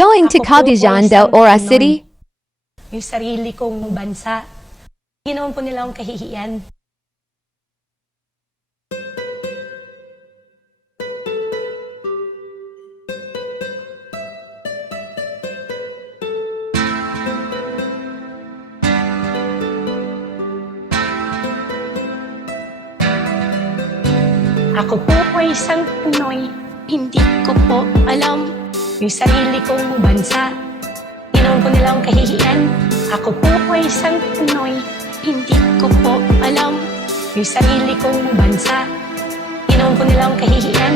Going to Ako po Cagayan ay del isang Ora Pinoy. City? Yung sarili kong bansa. Ginawan po nila akong kahihiyan. Ako po ay isang Pinoy. Hindi ko po alam. Yung sarili kong bansa. Ginawan po nila akong kahihiyan. Ako po ay isang Pinoy. Hindi ko po alam. Yung sarili kong bansa. Ginawan po nila akong kahihiyan.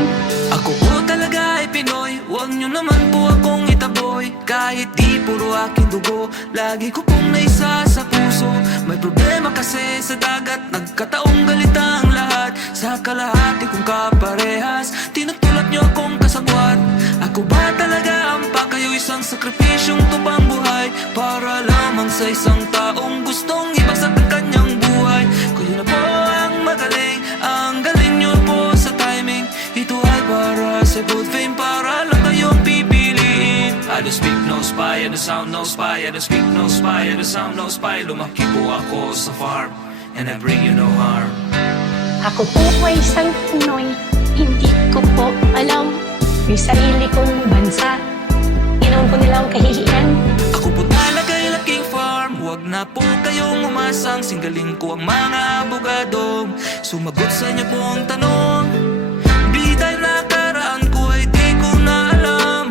Ako po talaga ay Pinoy. Huwag niyo naman po akong itaboy. Kahit di puro aking dugo, lagi ko pong naisa sa puso. May problema kasi sa dagat, nagkataong galita ang lahat. Sa kalahati kong kaparehas, tinutulak niyo akong kasagwat. Ako ba talaga ang pakayo, isang sakripisyong tupang buhay para lamang sa isang taong gustong ibagsak ang kanyang buhay? Kayo na po ang magaling, ang galing niyo po sa timing. Ito ay para sa good fame, para lang kayong pipiliin. I don't speak no spy, I don't sound no spy, I don't speak no spy, I don't sound no spy. Lumaki po ako sa farm, and I bring you no harm. Ako po ay isang Pinoy. Hindi ko po alam. Yung sarili kong bansa. Ginawan po nila akong kahihiyan. Ako po talaga'y laking farm. Huwag na po kayong umasang singgaling ko ang mga abogado. Sumagot sa inyo pong tanong. Biday nakaraan ko ay di ko na alam.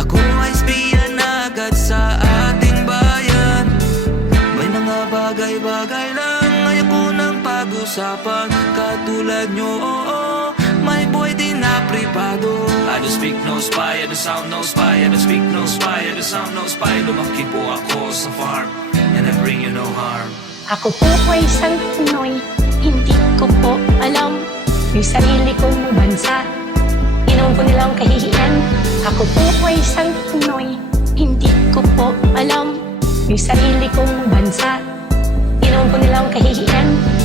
Ako ay espiya na agad sa ating bayan. May mga bagay-bagay lang ayoko nang pag-usapan. Katulad nyo, oo, may boy din na privado. I don't speak no spy, I don't sound no spy, I don't speak no spy, I don't sound no spy. Lumaki po ako sa farm, and I bring you no harm. Ako po ay isang Pinoy. Hindi ko po alam. Yung sarili kong bansa. Ginawan po nila akong kahihiyan. Ako po ay isang Pinoy. Hindi ko po alam. Yung sarili kong bansa. Ginawan po nila akong kahihiyan.